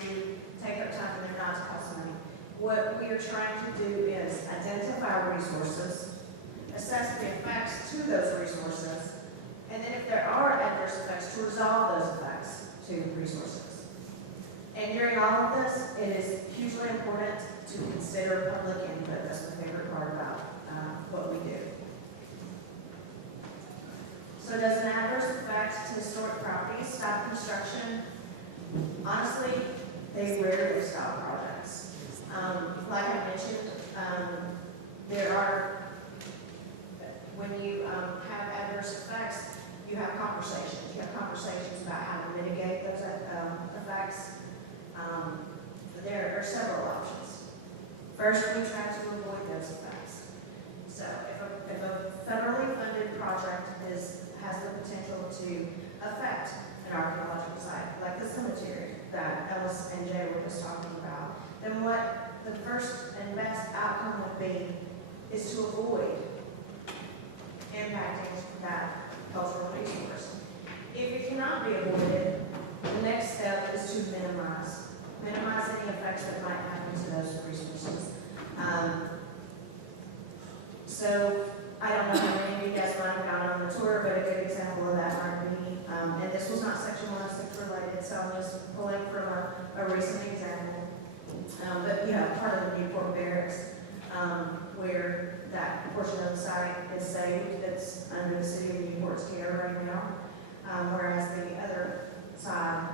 to take up time and they're not to cost money. What we are trying to do is identify resources, assess the effects to those resources, and then if there are adverse effects, to resolve those effects to resources. And during all of this, it is hugely important to consider public input. That's my favorite part about what we do. So does an adverse effect to historic properties stop construction? Honestly, they rarely stop projects. Like I mentioned, there are, when you have adverse effects, you have conversations. You have conversations about how to mitigate those effects. There are several options. First, we try to avoid those effects. So if a federally funded project has the potential to affect an archaeological site, like the cemetery that Ellis and Jay were just talking about, then what the first and best outcome would be is to avoid impacting that cultural resource. If it cannot be avoided, the next step is to minimize any effects that might happen to those resources. So I don't know how many of you guys might have gone on the tour, but a good example of that might be, and this was not Section 106 related, so I'm just pulling from a recent example. But you have part of the Newport Barracks, where that portion of the site is saved, that's under the city of Newport's care right now, whereas the other side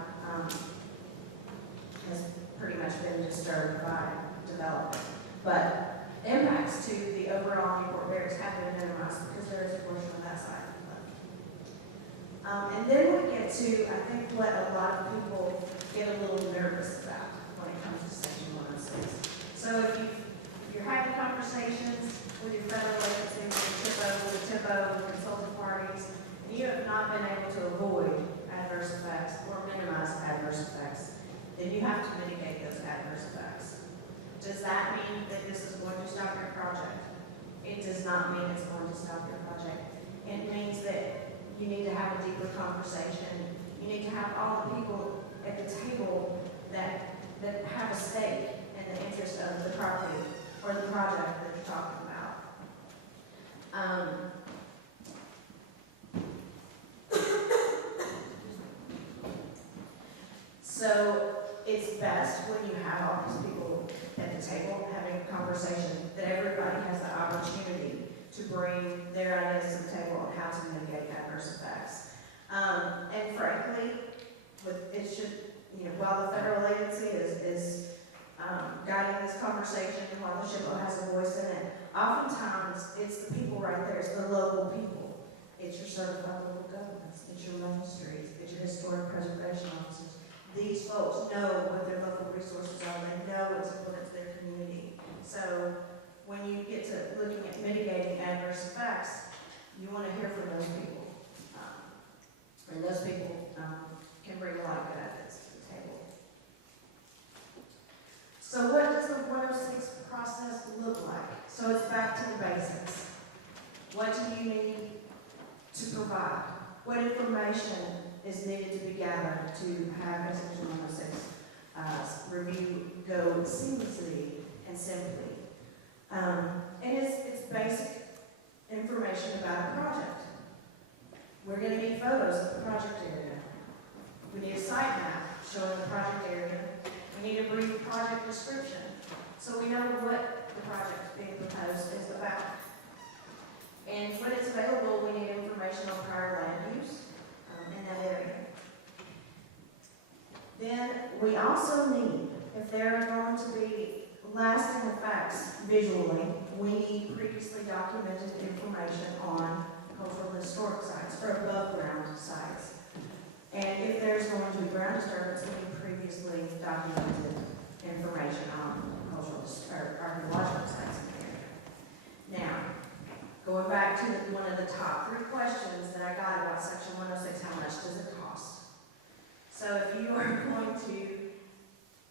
has pretty much been disturbed by development. But impacts to the overall Newport Barracks have been minimized because there is a portion of that site left. And then we get to, I think, what a lot of people get a little nervous about when it comes to Section 106. So if you're having conversations with your federal agency, with TIPO, with consultant parties, and you have not been able to avoid adverse effects or minimize adverse effects, then you have to mitigate those adverse effects. Does that mean that this is going to stop your project? It does not mean it's going to stop your project. It means that you need to have a deeper conversation. You need to have all the people at the table that have a stake in the interest of the property or the project that you're talking about. So it's best when you have all these people at the table having a conversation that everybody has the opportunity to bring their ideas to the table on how to mitigate adverse effects. And frankly, it should, while the federal agency is guiding this conversation, while the SHPO has a voice in it, oftentimes it's the people right there, it's the local people. It's your certified local governments, it's your magistrates, it's your historic preservation officers. These folks know what their local resources are, they know what's important to their community. So when you get to looking at mitigating adverse effects, you want to hear from those people. And those people can bring a lot of good evidence to the table. So what does the 106 process look like? So it's back to the basics. What do you need to provide? What information is needed to be gathered to have a Section 106 review go seamlessly and simply? And it's basic information about a project. We're going to need photos of the project area. We need a site map showing the project area. We need a brief project description so we know what the project being proposed is about. And when it's available, we need information on prior land use in that area. Then we also need, if there are going to be lasting effects visually, we need previously documented information on cultural and historic sites or above ground sites. And if there's going to be ground disturbance, we need previously documented information on cultural or archaeological sites in the area. Now, going back to one of the top 3 questions that I got about Section 106, how much does it cost? So if you are going to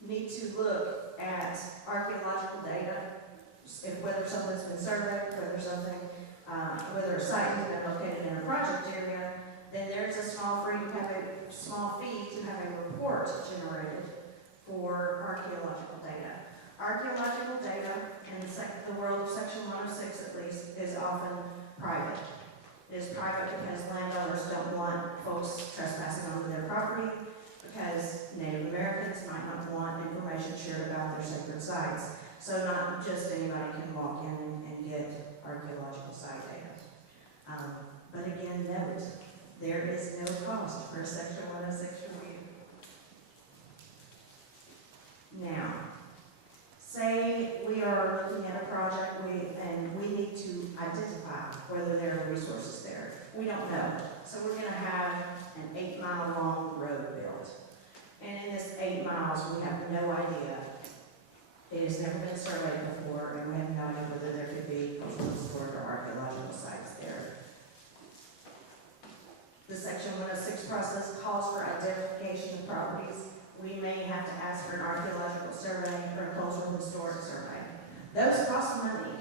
need to look at archaeological data, whether something's been surveyed, whether a site has been located in a project area, then there's a small fee to have a report generated for archaeological data in the world of Section 106 at least is often private. It is private because landowners don't want folks trespassing onto their property, because Native Americans might not want information shared about their sacred sites. So not just anybody can walk in and get archaeological site data. But again, note, there is no cost for a Section 106 review. Now, say we are looking at a project and we need to identify whether there are resources there. We don't know. So we're going to have an 8-mile-long road built. And in this 8 miles, we have no idea. It has never been surveyed before, and we have no idea whether there could be cultural, historic, or archaeological sites there. The Section 106 process calls for identification of properties. We may have to ask for an archaeological survey or a cultural historic survey. Those cost money.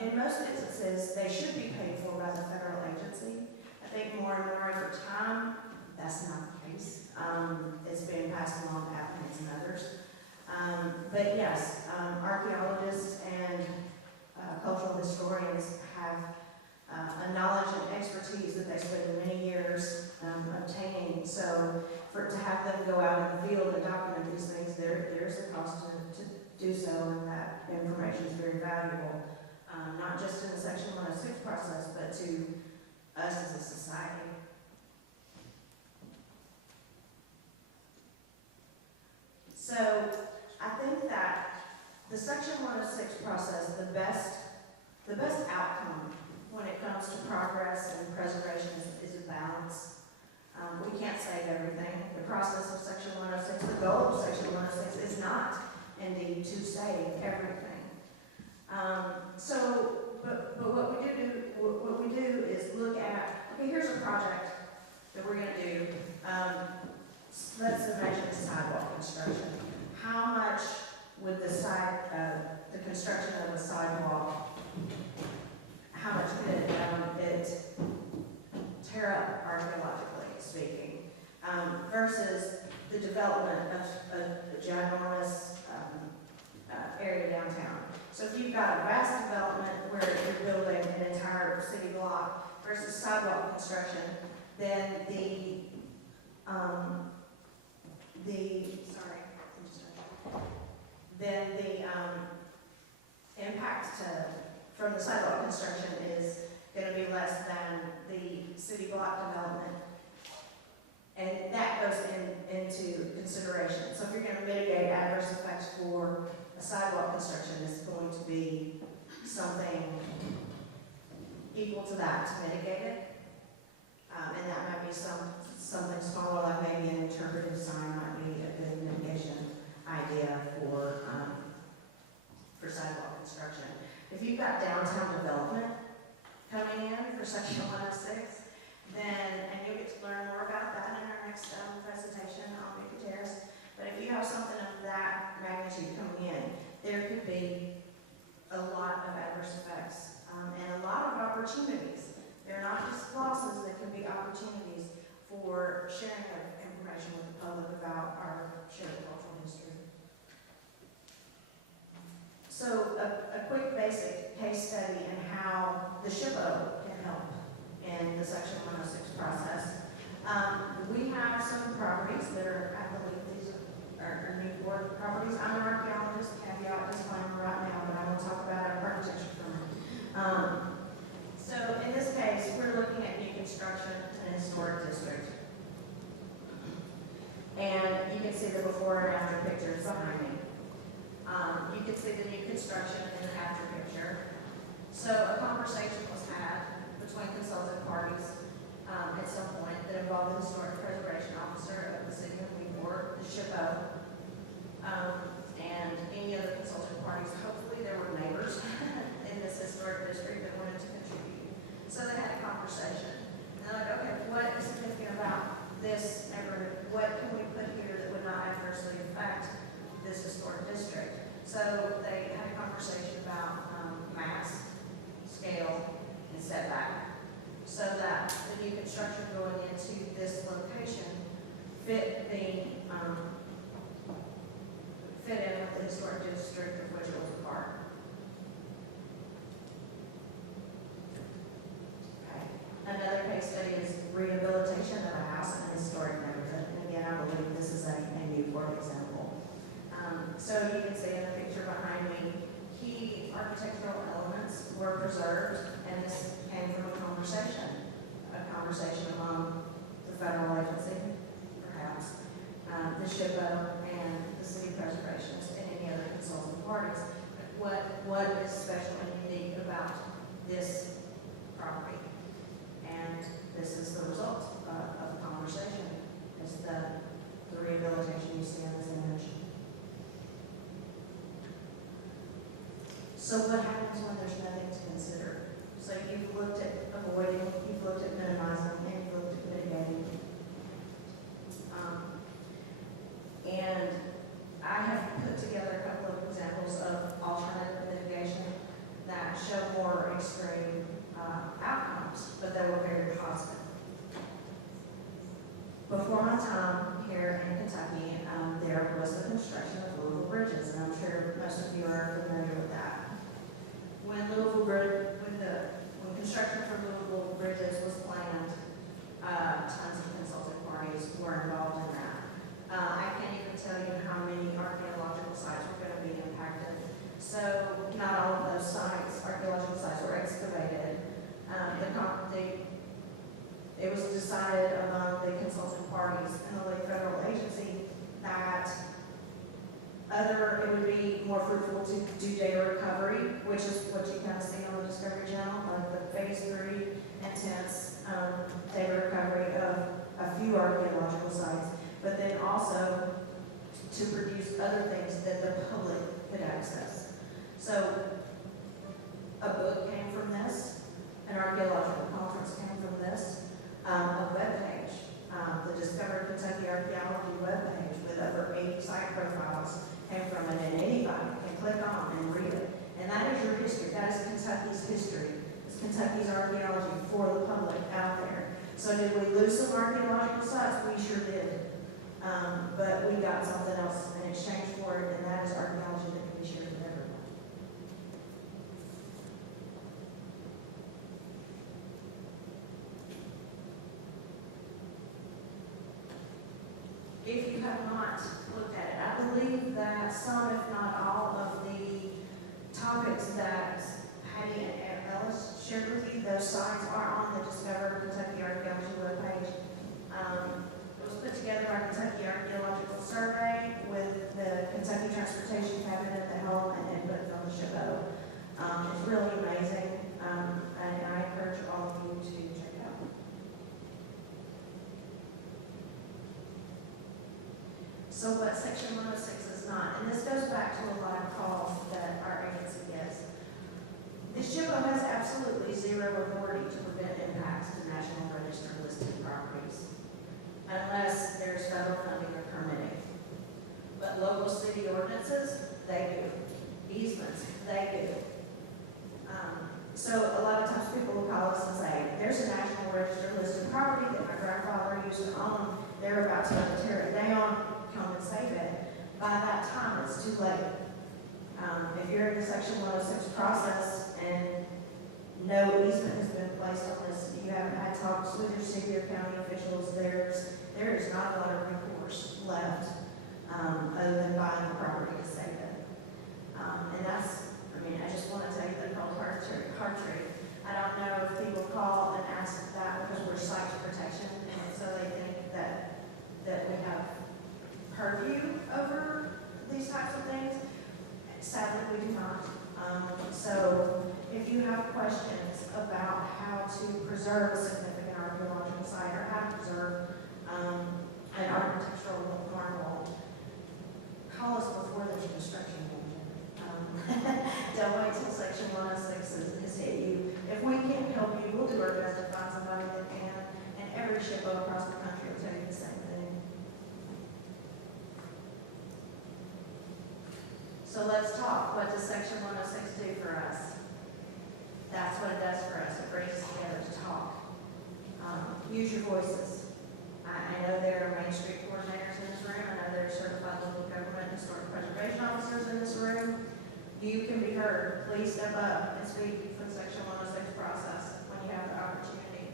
In most instances, they should be paid for by the federal agency. I think more and more over time, that's not the case. It's been passed along to applicants and others. But yes, archaeologists and cultural historians have a knowledge and expertise that they spend many years obtaining. So to have them go out in the field and document these things, there's a cost to do so, and that information is very valuable, not just in the Section 106 process, but to us as a society. So I think that the Section 106 process, the best outcome when it comes to progress and preservation is a balance. We can't save everything. The process of Section 106, the goal of Section 106 is not indeed to save everything. But what we do is look at, okay, here's a project that we're going to do. Let's imagine sidewalk construction. How much would the construction of a sidewalk, how much could it tear up, archaeologically speaking, versus the development of a ginormous area downtown? So if you've got a vast development where you're building an entire city block versus sidewalk construction, then the impact from the sidewalk construction is going to be less than the city block development, and that goes into consideration. So if you're going to mitigate adverse effects for a sidewalk construction, it's going to be something equal to that to mitigate it, and that might be something smaller, like maybe an interpretive sign might be a good mitigation idea for sidewalk construction. If you've got downtown development coming in for Section 106, then, and you'll get to learn more about that in our next presentation on Mink Terrace, but if you have something of that magnitude coming in, there could be a lot of adverse effects and a lot of opportunities. They're not just losses, they can be opportunities for sharing of information with the public about our shared cultural history. So a quick basic case study in how the SHPO can help in the Section 106 process. We have some properties that are, I believe these are new board properties. I'm an archaeologist, caveat disclaimer right now, but I will talk about an architecture firm. So in this case, we're looking at new construction in a historic district. And you can see the before and after pictures behind me. You can see the new construction in the after picture. So a conversation was had between consultant parties at some point that involved the historic preservation officer of the city of Newport, the SHPO, and any other consultant parties. Hopefully there were neighbors in this historic district that wanted to contribute. So they had a conversation. And they're like, okay, what is significant about this neighborhood? What can we put here that would not adversely affect this historic district? So they had a conversation about mass, scale, and setback, so that the new construction going into this location fit in with the the historic district of which it was a part. Okay. Another case study is rehabilitation of a house in a historic neighborhood. And again, I believe this is a Newport example. So you can see in the picture behind me, key architectural elements were preserved, and this came from a conversation among the federal agency, perhaps, the SHPO, and the city preservationists, and any other consulting parties. What is special and unique about this property? And this is the result of the conversation. It's the rehabilitation you see in this image. So what happens when there's nothing to consider? So you've looked at avoiding, you've looked at minimizing, and you've looked at mitigating. And I have put together a couple of examples of alternative mitigation that show more extreme outcomes, but they were very positive. Before my time here in Kentucky, there was the construction of Louisville bridges, and I'm sure most of you are familiar with that. When construction for Louisville bridges was planned, tons of consulting parties were involved in that. I can't even tell you how many archaeological sites were going to be impacted. So not all of those sites, archaeological sites, were excavated. It was decided among the consulting parties and the federal agency that it would be more fruitful to do data recovery, which is what you kind of see on the Discovery Channel, like the phase 3 intense data recovery of a few archaeological sites, but then also to produce other things that the public could access. So a book came from this, an archaeological conference came from this, a webpage, the Discover Kentucky Archaeology webpage with over 80 site profiles came from it, and anybody can click on and read it. And that is your history. That is Kentucky's history. It's Kentucky's archaeology for the public out there. So did we lose some archaeological sites? We sure did. But we got something else in exchange for it, and that is archaeology that can be shared with everyone. If you have not looked at it, I believe that some, if not all, of the topics that Patty and Ellis shared with you, those sites are on the Discover Kentucky Archaeology webpage. It was put together by Kentucky Archaeological Survey with the Kentucky Transportation Cabinet at the helm and input from the SHPO. It's really amazing, and I encourage all of you to check it out. So what Section 106 is not, and this goes back to a lot of calls that our agency gets. The SHPO has absolutely zero authority to prevent impacts to National Register listed properties, unless there's federal funding or permitting. But local city ordinances, they do. Easements, they do. So a lot of times people will call us and say, there's a National Register listed property that my grandfather used to own. They're about to tear it down, come and save it. By that time, it's too late. If you're in the Section 106 process and no easement has been placed on this, you haven't had talks with your city or county officials, there is not a lot of recourse left other than buying the property to save it. And that's, I just want to tell you that called hard trade. I don't know if people call and ask that because we're site protection, and so they think that we have purview over these types of things. Sadly, we do not. So if you have questions about how to preserve a significant archaeological site or how to preserve an architectural marvel, call us before there's construction. Don't wait till Section 106 has hit you. If we can't help you, we'll do our best to find somebody that can, and every SHPO across the country will tell you the same thing. So let's talk. What does Section 106 do for us? That's what it does for us. It brings us together to talk. Use your voices. I know there are Main Street coordinators in this room. I know there are certified local government and historic preservation officers in you can be heard. Please step up and speak for the Section 106 process when you have the opportunity.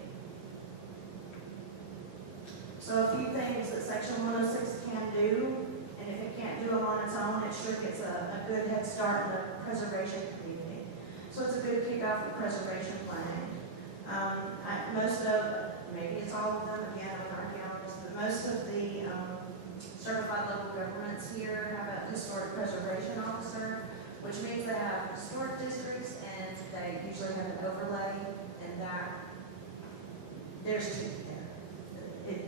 So a few things that Section 106 can do, and if it can't do them on its own, it sure gets a good head start in the preservation community. So it's a good kickoff for preservation planning. Most of, maybe it's all of them, again, I'm an archaeologist, but most of the certified local governments here have a historic preservation officer, which means they have historic districts, and they usually have an overlay, and that there's two there.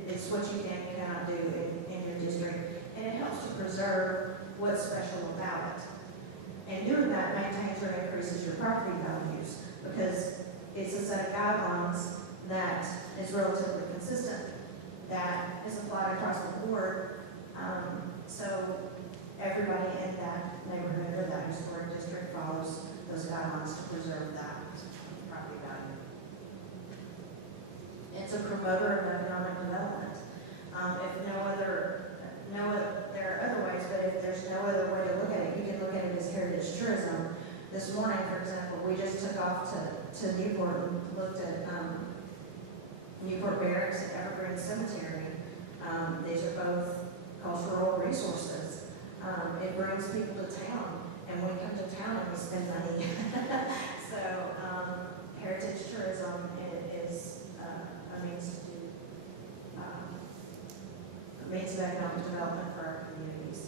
It's what you can and cannot do in your district, and it helps to preserve what's special about it. And doing that maintains or increases your property values, because it's a set of guidelines that is relatively consistent, that is applied across the board. So everybody in that neighborhood or that historic district follows those guidelines to preserve that property value. It's a promoter of economic development. There are other ways, but if there's no other way to look at it, you can look at it as heritage tourism. This morning, for example, we just took off to Newport and looked at Newport Barracks and Evergreen Cemetery. These are both cultural resources. It brings people to town, and we come to town and we spend money. So heritage tourism is a means of economic development for our communities.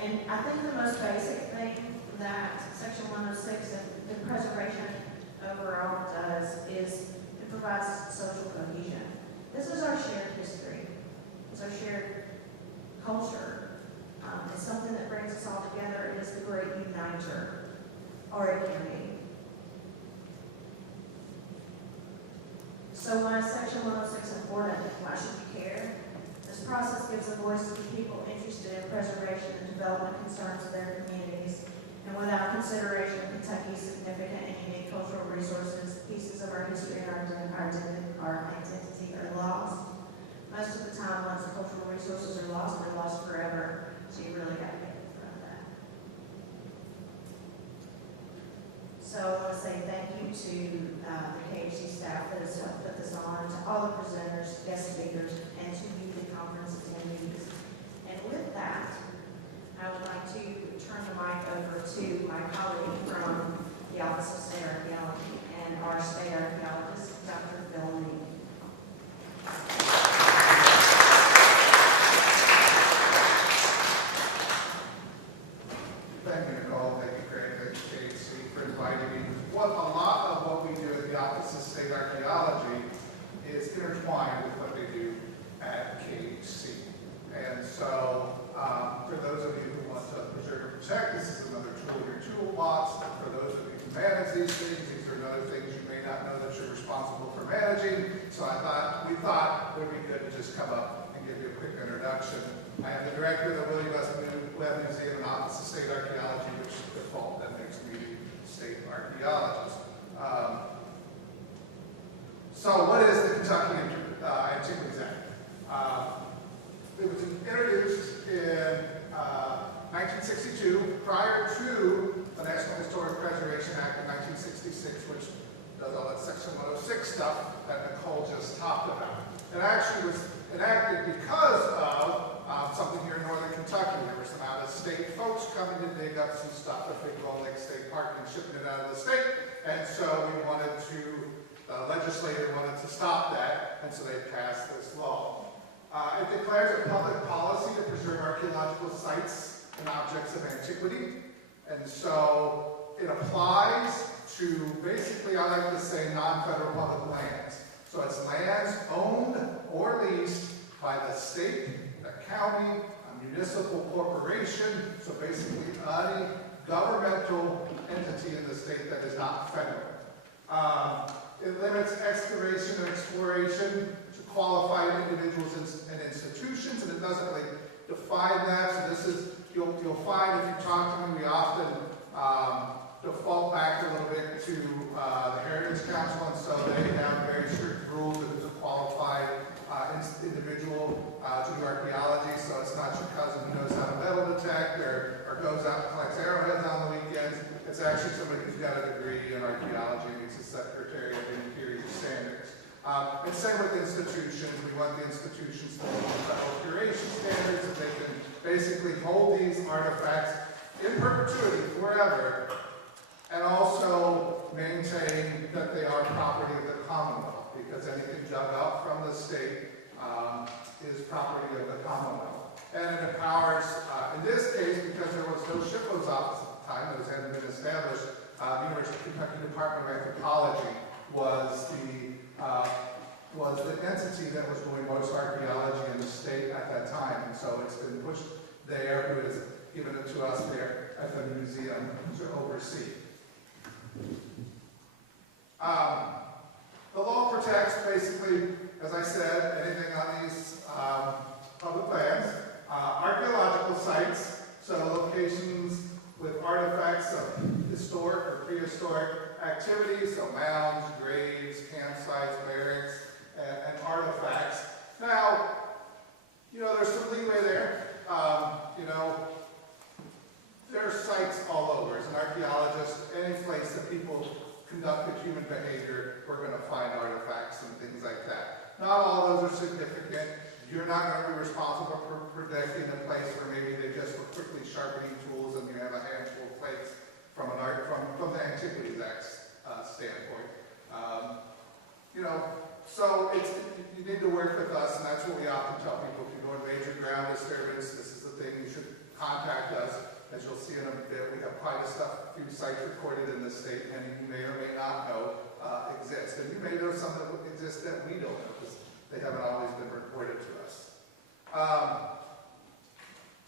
And I think the most basic thing that Section 106 and the preservation overall does is it provides social cohesion. This is our shared history. It's our shared culture. It's something that brings us all together. It is the great uniter, or it can be. So why is Section 106 important? Why should you care? This process gives a voice to the people interested in preservation and development concerns of their communities. And without consideration of Kentucky's significant and unique cultural resources, pieces of our history and our identity are lost. Most of the time, once the cultural resources are lost, they're lost forever. So you really got to get in front of that. So I want to say thank you to the KHC staff that has helped put this on, to all the presenters, guest speakers, and to you, the conference attendees. And with that, I would like to turn the mic over to my colleague from the Office of State Archaeology and our state archaeologist, Dr. Phil Mink. Thank you, Nicole. Thank you, Greg. Thank you, KHC, for inviting me. A lot of what we do at the Office of State Archaeology is intertwined with what they do at KHC. And so, for those of you who want to preserve and protect, this is another tool in your toolbox. And for those of you who manage these are other things you may not know that you're responsible for managing. So we thought it would be good to just come up and give you a quick introduction. I am the director of the William S. Webb Museum and Office of State Archaeology, which is the default that makes me a state archaeologist. So what is the Kentucky Antiquities Act? It was introduced in 1962, prior to the National Historic Preservation Act of 1966, which does all that Section 106 stuff that Nicole just talked about. It actually was enacted because of something here in northern Kentucky. There were some out-of-state folks coming to dig up some stuff at Big Gold Lake State Park and shipping it out of the state, and so the legislature wanted to stop that, and so they passed this law. It declares a public policy to preserve archaeological sites and objects of antiquity, and so it applies to basically, I like to say, non-federal public lands. So it's lands owned or leased by the state, the county, a municipal corporation, so basically any governmental entity in the state that is not federal. It limits excavation and exploration to qualified individuals and institutions, and it doesn't really define that. So this is, you'll find if you talk to me, we often default back a little bit to the Heritage Council, and so they have very strict rules that it's a qualified individual to do archaeology, so it's not your cousin And same with institutions. We want the institutions to meet federal curation standards, that they can basically hold these artifacts in perpetuity forever, and also maintain that they are property of the Commonwealth, because anything dug up from the state is property of the Commonwealth. And it empowers, in this case, because there was no SHPO's office at the time, those hadn't been established, the University of Kentucky Department of Anthropology was the entity that was doing most archaeology in the state at that time. And so it's been pushed there, who has given it to us there at the museum to oversee. The law protects, basically, as I said, anything on these public lands, archaeological sites, so locations with artifacts of historic or prehistoric activities, so mounds, graves, campsites, barracks, and artifacts. Now, there's some leeway there. There are sites all over. As an archaeologist, any place that people conducted human behavior, we're going to find artifacts and things like that. Not all of those are significant. You're not going to be responsible for protecting a place where maybe they just were quickly sharpening tools and you have a handful of plates from the Antiquities Act standpoint. So you need to work with us, and that's what we often tell people. If you go in major ground disturbance, this is the thing you should contact us. As you'll see in a bit, we have quite a few sites recorded in the state, and you may or may not know exist. And you may know some that exist that we don't know, because they haven't always been reported to us.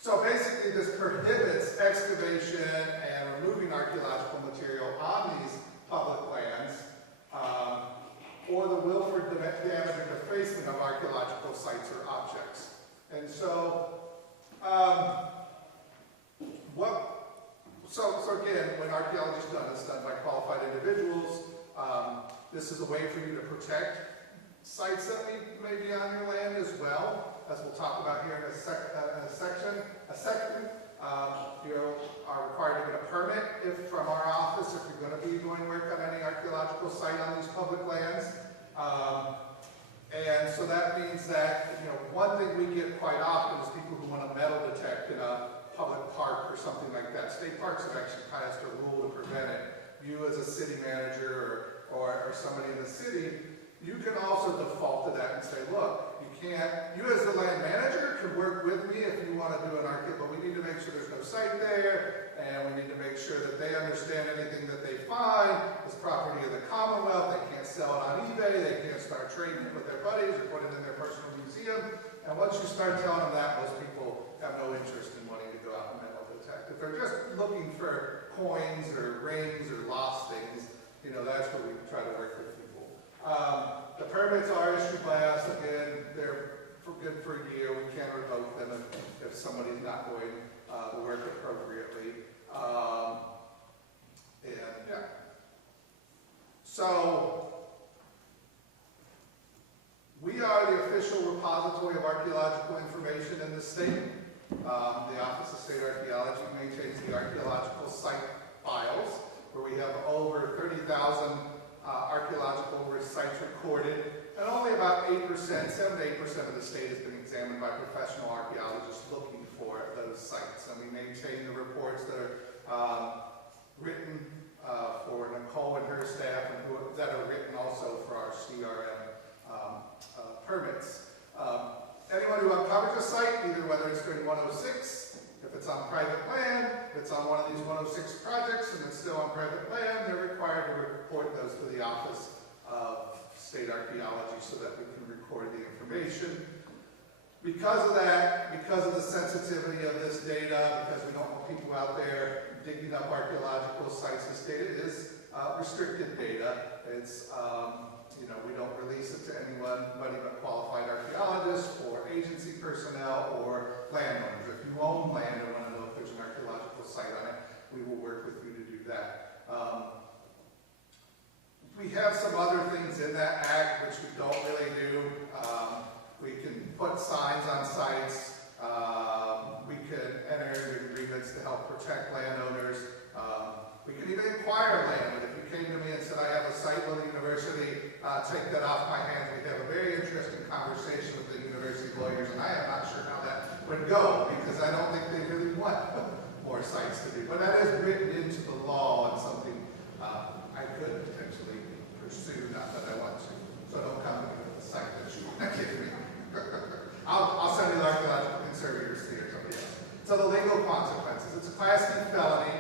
So basically, this prohibits excavation and removing archaeological material on these public lands, or the willful damage or defacement of archaeological sites or objects. And so, so again, when archaeology is done, it's done by qualified individuals. This is a way for you to protect sites that may be on your land as well, as we'll talk about here in a second. You are required to get a permit from our office if you're going to be doing work on any archaeological site on these public lands. And so that means that, one thing we get quite often is people who want to metal detect in a public park or something like that. State parks have actually passed a rule to prevent it. You as a city manager or somebody in the city, you can also default to that and say, look, you as the land manager can work with me if you want to do an but we need to make sure there's no site there, and we need to make sure that they understand anything that they find is property of the Commonwealth. They can't sell it on eBay, they can't start trading it with their buddies or put it in their personal museum. And once you start telling them that, most people have no interest in wanting to go out and metal detect. If they're just looking for coins or rings or lost things, that's where we try to work with people. The permits are issued by us. Again, they're good for a year. We can't revoke them if somebody's not doing the work appropriately. So we are the official repository of archaeological information in the state. The Office of State Archaeology maintains the archaeological site files, where we have over 30,000 archaeological sites recorded, and only about 8%, 7 to 8% of the state has been examined by professional archaeologists looking for those sites. And we maintain the reports that are written for Nicole and her staff, and that are written also for our CRM permits. Anyone who uncovers a site, either whether it's during 106, if it's on private land, if it's on one of these 106 projects and it's still on private land, they're required to report those to the Office of State Archaeology so that we can record the information. Because of that, because of the sensitivity of this data, because we don't want people out there digging up archaeological sites, this data is restricted data. It's, we don't release it to anybody but qualified archaeologists or agency personnel or landowners. If you own land and want to know if there's an archaeological site on it, we will work with you to do that. We have some other things in that act which we don't really do. We can put signs on sites. We could enter into agreements to help protect landowners. We can even acquire land. If you came to me and said, I have a site with the university, take that off my hands. We have a very interesting conversation with the university lawyers, and I am not sure how that would go, because I don't think they really want more sites to do. But that is written into the law and something I could potentially pursue, not that I want to. So don't come to me with a site that you want to give me. I'll send you the archaeological conservators to or somebody else. So the legal consequences. It's a Class D felony.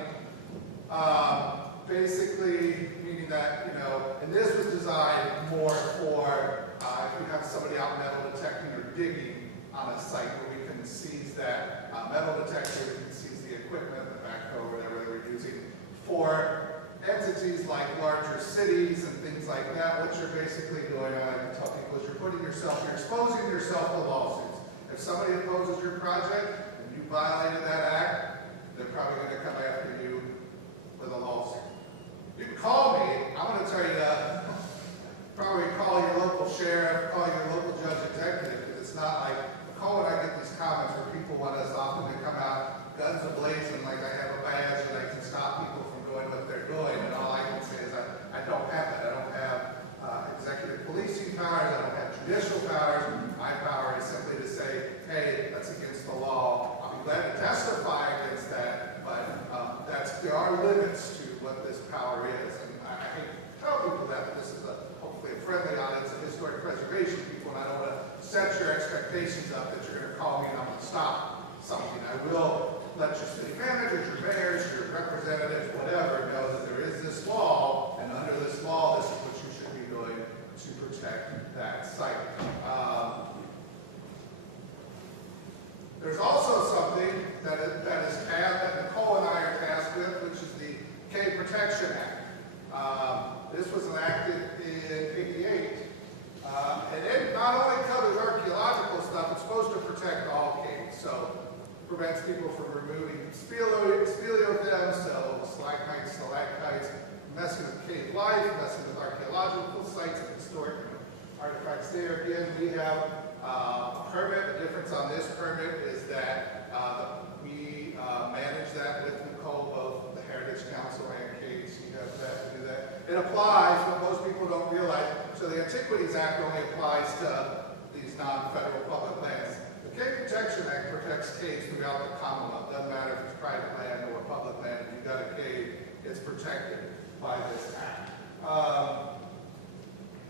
Basically meaning that, and this was designed more for if you have somebody out metal detecting or digging on a site where we can seize that metal detector, we can seize the equipment, the backhoe, whatever they were using. For entities like larger cities and things like that, what you're basically doing, I can tell people, is you're exposing yourself to lawsuits. If somebody opposes your project and you violated that act, they're probably going to come after you with a lawsuit. You can call me. I'm going to tell you probably call your local sheriff, call your local judge executive, because it's not like, Nicole and I get these comments where people want us often to come out guns a-blazing like I have a badge and I can stop people from doing what they're doing, and all I can say is I don't have that. I don't have executive policing powers. I don't have judicial powers. My power is simply to say, hey, that's against the law. I'll be glad to testify against that, but there are limits to what this power is. And I hate to tell people that, but this is hopefully a friendly audience of historic preservation people, and I don't want to set your expectations up that you're going to call me and I'm going to stop something. I will let your city managers, your mayors, your representatives, whatever, know that there is this law, and under this law, this is what you should be doing to protect that site. There's also something that Nicole and I are tasked with, which is the Cave Protection Act. This was enacted in '88, and it not only covers archaeological stuff, it's supposed to protect all caves. So prevents people from removing speleothems, so stalagmites, messing with cave life, messing with archaeological sites and historic artifacts there. Again, we have a permit. The difference on this permit is that we manage that with Nicole, both the Heritage Council and KHC has that to do that. It applies, but most people don't realize. So the Antiquities Act only applies to these non-federal public lands. The Cave Protection Act protects caves throughout the Commonwealth. Doesn't matter if it's private land or public land. If you've got a cave, it's protected by this act.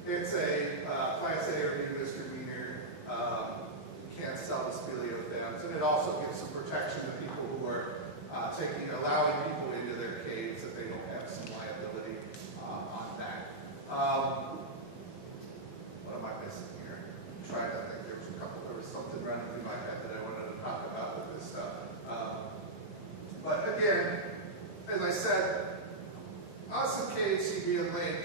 It's a Class A or B misdemeanor. You can't sell the speleothems, and it also gives some protection to people who are allowing people into their caves, that they don't have some liability on that. What am I missing here? I'm trying to think. There was something running through my head that I wanted to talk about with this stuff. But again, as I said, us and KHCB and Mink,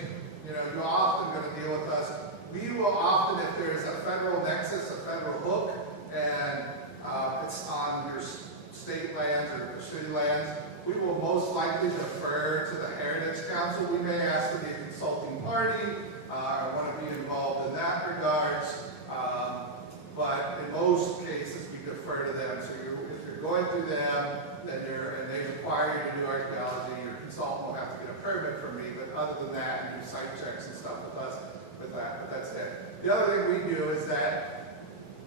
you're often going to deal with us. We will often, if there's a federal nexus, a federal hook, and it's on your state lands or your city lands, we will most likely defer to the Heritage Council. We may ask to be a consulting party or want to be involved in that regards. But in most cases, we defer to them. So if you're going through them, then and they require you to do archaeology, your consultant will have to get a permit from me. But other than that, you do site checks and stuff with us with that. But that's it. The other thing we do is that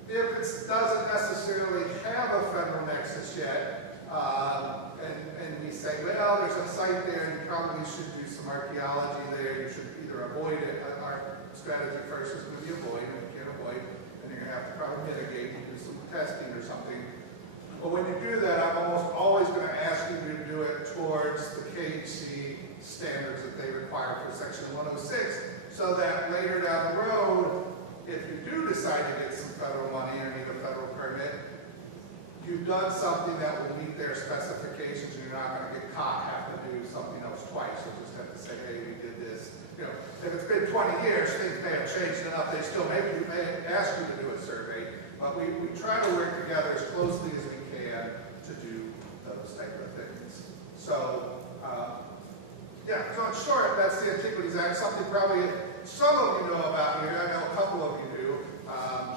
if it doesn't necessarily have a federal nexus yet, and we say, well, there's a site there, and you probably should do some archaeology there. You should either avoid it. Our strategy first is going to be avoid, and we can't avoid. You're going to have to probably mitigate and do some testing or something. But when you do that, I'm almost always going to ask you to do it towards the KHC standards that they require for Section 106, so that later down the road, if you do decide to get some federal money or need a federal permit, you've done something that will meet their specifications, and you're not going to get caught having to do something else twice. You'll just have to say, hey, we did this. If it's been 20 years, things may have changed enough. They still may ask you to do a survey, but we try to work together as closely as we can to do those type of things. So, so in short, that's the Antiquities Act. Something probably some of you know about here. I know a couple of you do.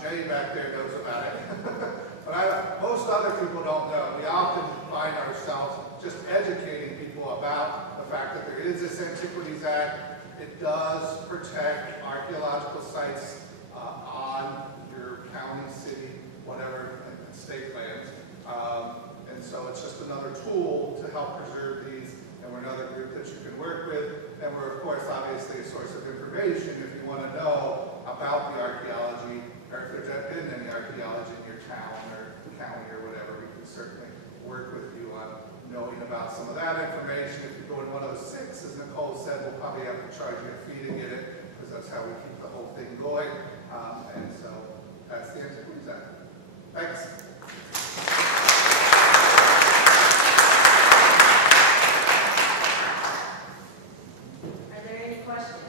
Jay back there knows about it. But most other people don't know. We often find ourselves just educating people about the fact that there is this Antiquities Act. It does protect our archaeological sites on your county, city, whatever, and state lands. And so it's just another tool to help preserve these, and we're another group that you can work with. And we're, of course, obviously a source of information if you want to know about the archaeology, or if there's been any archaeology in your town or county or whatever. We can certainly work with you on knowing about some of that information. If you go in 106, as Nicole said, we'll probably have to charge you a fee to get it, because that's how we keep the whole thing going. And so that's the Antiquities Act. Thanks. Are there any questions?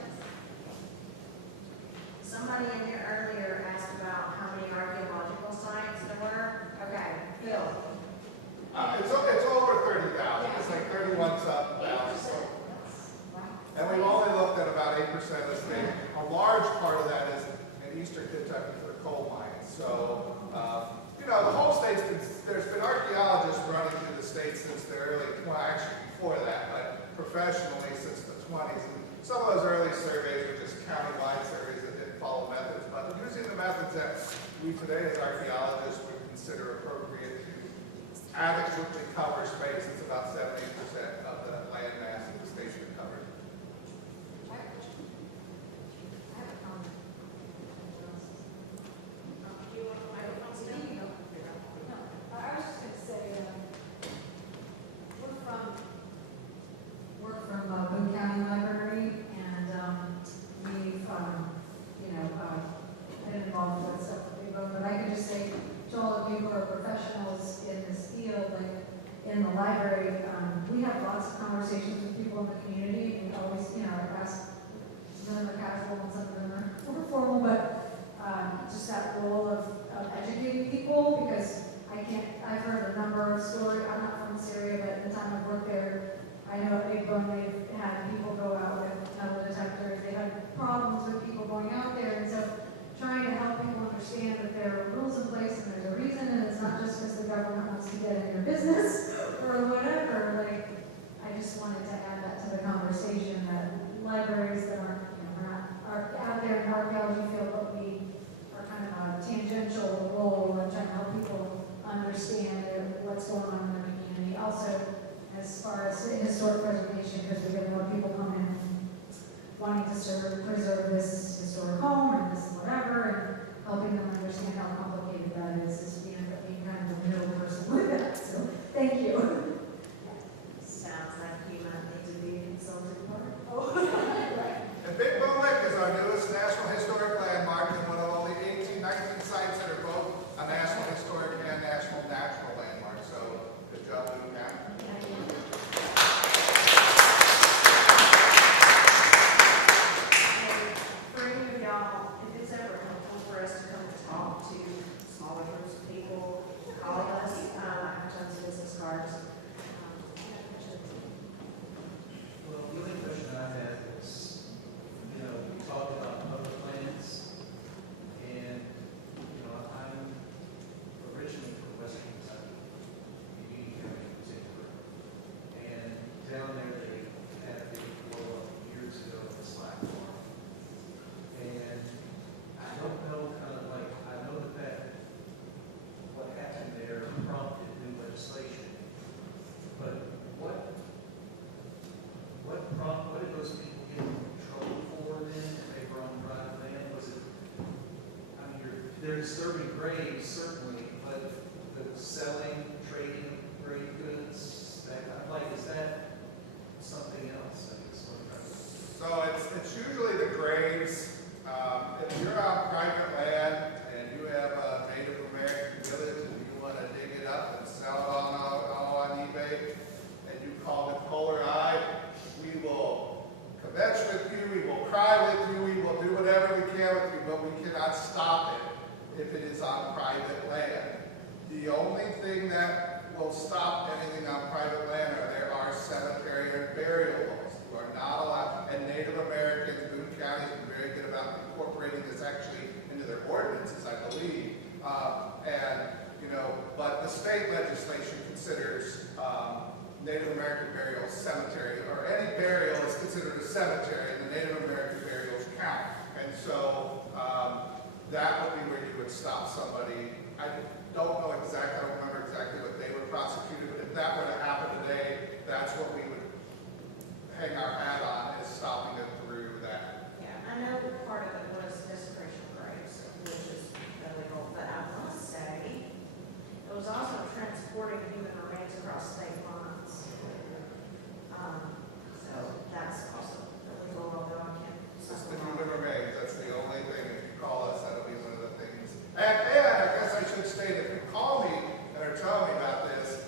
Somebody in here earlier asked about how many archaeological sites there were. Okay, Phil. It's over 30,000. It's like 31,000. And we've only looked at about 8% of the state. A large part of that is in eastern Kentucky for the coal mines. So, the whole state's been, there's been archaeologists running through the state since the early, well, actually before that, but professionally since the 20s. And some of those early surveys were just county-wide surveys that didn't follow methods. But using the methods that we today as archaeologists would consider appropriate to adequately cover space, it's about 70% of the land mass in the state's been covered. Been involved with stuff that we wrote, but I can just say to all of you who are professionals in this field, like in the library, we have lots of conversations with people in the community. We always, I ask, some of them are casual and some of them are more formal, but just that role of educating people, because I've heard a number of stories. I'm not from this area, but at the time I've worked there, I know at Big Bone they've had people go out with metal detectors. They had problems with people going out there, and so trying to help people understand that there are rules in place and there's a reason, and it's not just because the government wants to get in your business or whatever. Like, I just wanted to add that to the conversation, that libraries that aren't, are out there in the archaeology field, but we are kind of a tangential role in trying to help people understand what's going on in their community. Also, as far as historic preservation, because we get more people come in wanting to preserve this historic home or this whatever, and helping them understand how complicated that is being kind of the middle person with that. So, thank you. Sounds like you might need to be a consultant partner. And Big Bone Lick is our newest National Historic Landmark, and one of only 19 sites that are both a National Historic and National Natural Landmark. So, good job, Boone County. For any of y'all, if it's ever helpful for us to come and talk to smaller groups of people, call us. I have tons of business cards. Well, the only question I had was, we talked about public lands, and, I'm originally from Western Kentucky, Union County in particular, and down there they had a big blow up years ago in the Slack Farm. And I don't know, I know that what happened there prompted new legislation, but what did those people get in trouble for then, if they were on private land? Was it, they're disturbing graves, certainly, but the selling, trading of grave goods, is that something else? So it's usually the graves. If you're on private land and you have a Native American village and you want to dig it up and sell it on eBay, and you call Nicole or I, we will kvetch with you, we will cry with you, we will do whatever we can with you, but we cannot stop it if it is on private land. The only thing that will stop anything on private land there are cemetery and burial laws. You are not allowed, and Native Americans, Boone County has been very good about incorporating this actually into their ordinances, I believe. But the state legislation considers Native American burials cemetery, or any burial is considered a cemetery, and the Native American burials count. And And so, that would be where you would stop somebody. I don't know exactly, I don't remember exactly what they were prosecuted, but if that were to happen today, that's what we would hang our hat on, is stopping it through that. Yeah, I know that part of it was desecration of graves, which is illegal, but I want to say it was also transporting human remains across state lines. So that's also illegal, although I can't. It's just the human remains, that's the only thing. If you call us, that'll be one of the things. And I guess I should state, if you call me and are telling me about this,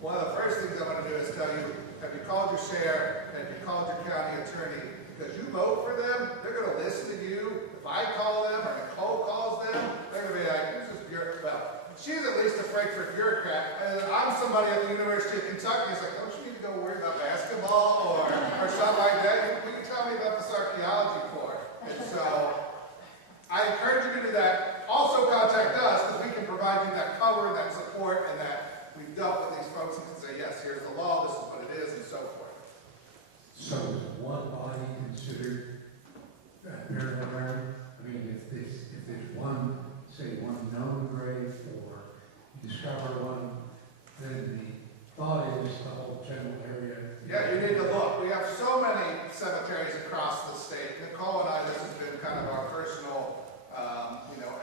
one of the first things I'm going to do is tell you, have you called your sheriff? Have you called your county attorney? Because you vote for them, they're going to listen to you. If I call them or Nicole calls them, they're going to be like, this is bureaucrat. Well, she's at least a Frankfurt bureaucrat. And I'm somebody at the University of Kentucky. It's like, don't you need to go worry about basketball or something like that? You can tell me about this archaeology for. And so I encourage you to do that. Also contact us, because we can provide you that cover, that support, and that we've dealt with these folks and can say, yes, here's the law, this is what it is, and so forth. So is one body considered burial ground? I mean, if there's one, say, one known grave, or you discover one, then the thought is the whole general area. Yeah, you need to look. We have so many cemeteries across the state. Nicole and I, this has been kind of our personal,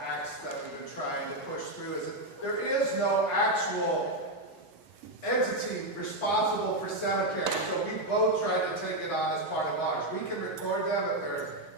acts that we've been trying to push through, is that there is no actual entity responsible for cemeteries. So we both try to take it on as part of ours. We can record them if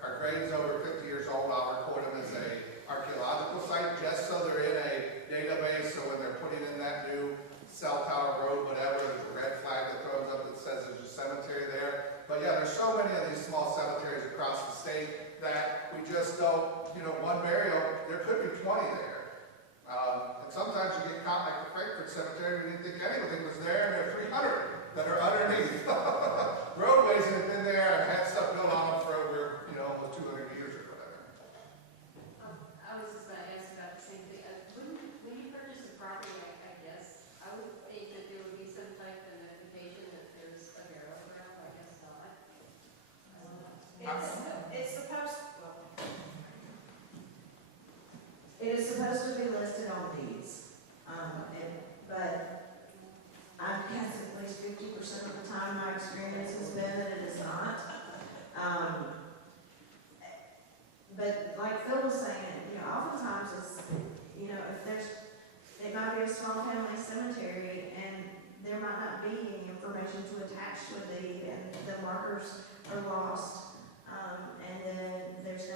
our graves over 50 years old. I'll record them as a archaeological site, just so they're in a database. So when they're putting in that new cell tower road, whatever, there's a red flag that throws up that says there's a cemetery there. But yeah, there's so many of these small cemeteries across the state that we just don't, one burial, there could be 20 there. And sometimes you get caught like the Frankfurt Cemetery, we didn't think anything was there, and there are 300 that are underneath roadways and have been there and had stuff built on them for over, almost 200 years or whatever. I was just going to ask about the same thing. When you purchase a property, I guess, I would think that there would be some type of notification that there's a burial ground. I guess not. It's supposed, it is supposed to be listed on these, but I guess at least 50% of the time my experience has been that it is not. But like Phil was saying, oftentimes it's, it might be a small family cemetery and there might not be any information to attach to a deed and the markers are lost. And then there's